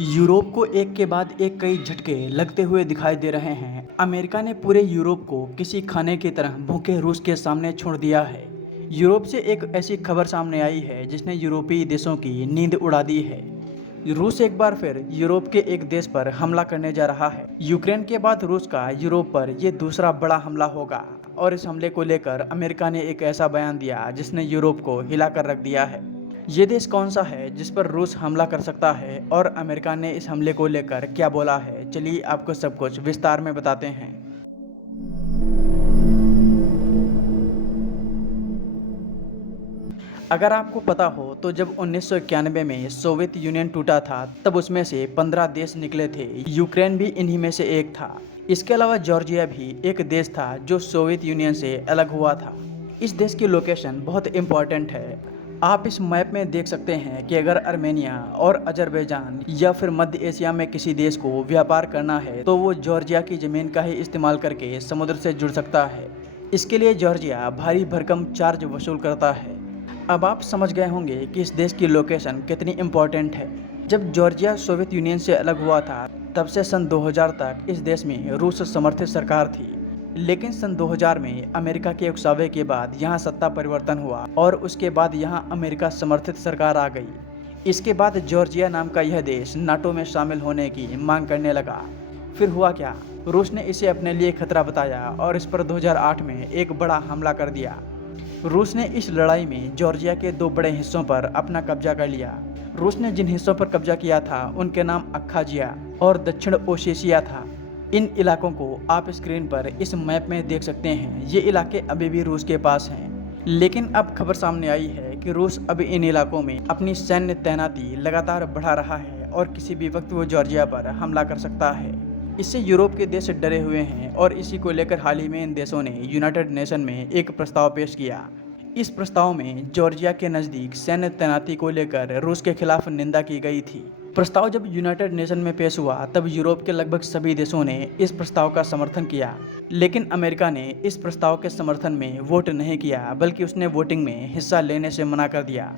Europe को एक के बाद एक कई झटके लगते हुए दिखाई दे रहे हैं। अमेरिका ने पूरे यूरोप को किसी खाने की तरह भूखे रूस के सामने छोड़ दिया है। यूरोप से एक ऐसी खबर सामने आई है जिसने यूरोपीय देशों की नींद उड़ा दी है। रूस एक बार फिर यूरोप के एक देश पर हमला करने जा रहा है। यूक्रेन के बाद रूस का यूरोप पर यह दूसरा बड़ा हमला होगा और इस हमले को लेकर अमेरिका ने एक ऐसा बयान दिया जिसने यूरोप को हिला कर रख दिया है। ये देश कौन सा है जिस पर रूस हमला कर सकता है और अमेरिका ने इस हमले को लेकर क्या बोला है, चलिए आपको सब कुछ विस्तार में बताते हैं। अगर आपको पता हो तो जब 1991 में सोवियत यूनियन टूटा था तब उसमें से 15 देश निकले थे। यूक्रेन भी इन्हीं में से एक था। इसके अलावा जॉर्जिया भी एक देश था जो सोवियत यूनियन से अलग हुआ था। इस देश की लोकेशन बहुत इम्पॉर्टेंट है। आप इस मैप में देख सकते हैं कि अगर आर्मेनिया और अजरबैजान या फिर मध्य एशिया में किसी देश को व्यापार करना है तो वो जॉर्जिया की ज़मीन का ही इस्तेमाल करके समुद्र से जुड़ सकता है। इसके लिए जॉर्जिया भारी भरकम चार्ज वसूल करता है। अब आप समझ गए होंगे कि इस देश की लोकेशन कितनी इम्पोर्टेंट है। जब जॉर्जिया सोवियत यूनियन से अलग हुआ था तब से सन 2000 तक इस देश में रूस समर्थित सरकार थी। लेकिन सन 2000 में अमेरिका के उकसावे के बाद यहाँ सत्ता परिवर्तन हुआ और उसके बाद यहाँ अमेरिका समर्थित सरकार आ गई। इसके बाद जॉर्जिया नाम का यह देश नाटो में शामिल होने की मांग करने लगा। फिर हुआ क्या, रूस ने इसे अपने लिए खतरा बताया और इस पर 2008 में एक बड़ा हमला कर दिया। रूस ने इस लड़ाई में जॉर्जिया के दो बड़े हिस्सों पर अपना कब्जा कर लिया। रूस ने जिन हिस्सों पर कब्जा किया था उनके नाम अब्खाज़िया और दक्षिण ओसेशिया था। इन इलाकों को आप स्क्रीन पर इस मैप में देख सकते हैं। ये इलाके अभी भी रूस के पास हैं। लेकिन अब खबर सामने आई है कि रूस अब इन इलाकों में अपनी सैन्य तैनाती लगातार बढ़ा रहा है और किसी भी वक्त वो जॉर्जिया पर हमला कर सकता है। इससे यूरोप के देश डरे हुए हैं और इसी को लेकर हाल ही में इन देशों ने यूनाइटेड नेशन में एक प्रस्ताव पेश किया। इस प्रस्ताव में जॉर्जिया के नज़दीक सैन्य तैनाती को लेकर रूस के खिलाफ निंदा की गई थी। प्रस्ताव जब यूनाइटेड नेशन में पेश हुआ तब यूरोप के लगभग सभी देशों ने इस प्रस्ताव का समर्थन किया। लेकिन अमेरिका ने इस प्रस्ताव के समर्थन में वोट नहीं किया, बल्कि उसने वोटिंग में हिस्सा लेने से मना कर दिया।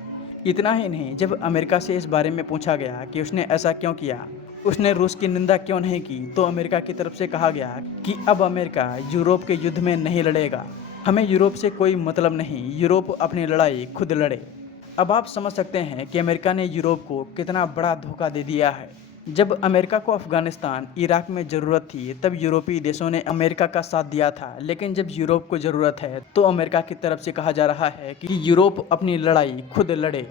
इतना ही नहीं, जब अमेरिका से इस बारे में पूछा गया कि उसने ऐसा क्यों किया, उसने रूस की निंदा क्यों नहीं की, तो अमेरिका की तरफ से कहा गया कि अब अमेरिका यूरोप के युद्ध में नहीं लड़ेगा। हमें यूरोप से कोई मतलब नहीं, यूरोप अपनी लड़ाई खुद लड़े। अब आप समझ सकते हैं कि अमेरिका ने यूरोप को कितना बड़ा धोखा दे दिया है। जब अमेरिका को अफगानिस्तान, इराक में ज़रूरत थी तब यूरोपीय देशों ने अमेरिका का साथ दिया था। लेकिन जब यूरोप को ज़रूरत है तो अमेरिका की तरफ से कहा जा रहा है कि यूरोप अपनी लड़ाई खुद लड़े।